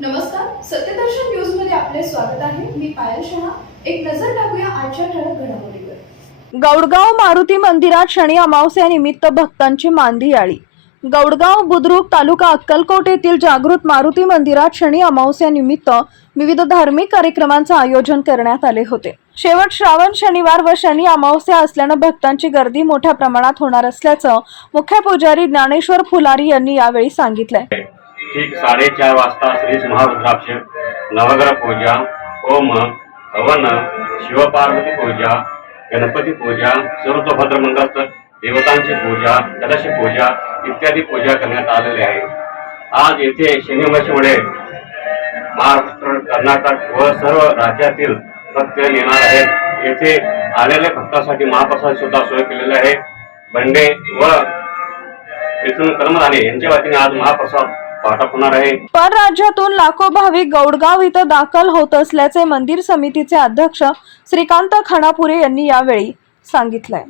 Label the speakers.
Speaker 1: नमस्कार सत्यदर्शन न्यूजमध्ये आपले स्वागत आहे. मी पायल शहा. एक नजर टाकूया आजच्या ठळक घडामोडीवर.
Speaker 2: गौडगाव मारुती मंदिरात शनी अमावस्यानिमित्त भक्तांची मांदी आळी गौडगाव बुद्रुक तालुका अक्कलकोट येथील जागृत मारुती मंदिरात शनी अमावस्यानिमित्त विविध धार्मिक कार्यक्रमांचे आयोजन करण्यात आले होते. शेवट श्रावण शनिवार व शनी अमावस्या असल्यानं भक्तांची गर्दी मोठ्या प्रमाणात होणार असल्याचं मुख्य पुजारी ज्ञानेश्वर फुलारी यांनी यावेळी सांगितलंय.
Speaker 3: ठीक साडेचार वाजता श्री महारुद्राक्ष नवग्रह पूजा होम हवन शिवपार्वती पूजा गणपती पूजा सर्वभद्र मंगल देवतांची पूजा कलश पूजा इत्यादी पूजा करण्यात आलेली आहे. आज येथे शनिवर्षमुळे महाराष्ट्र कर्नाटक व सर्व राज्यातील भक्त येणार आहेत. येथे आलेल्या भक्तासाठी महाप्रसाद सुद्धा सोय केलेली आहे. बंडे व मिथुन कर्मदाने यांच्या वतीने आज महाप्रसाद वाटप होणार आहे
Speaker 2: परराज्यातून लाखो भाविक गौडगाव इथं दाखल होत असल्याचे मंदिर समितीचे अध्यक्ष श्रीकांत खानापुरे यांनी यावेळी सांगितलंय.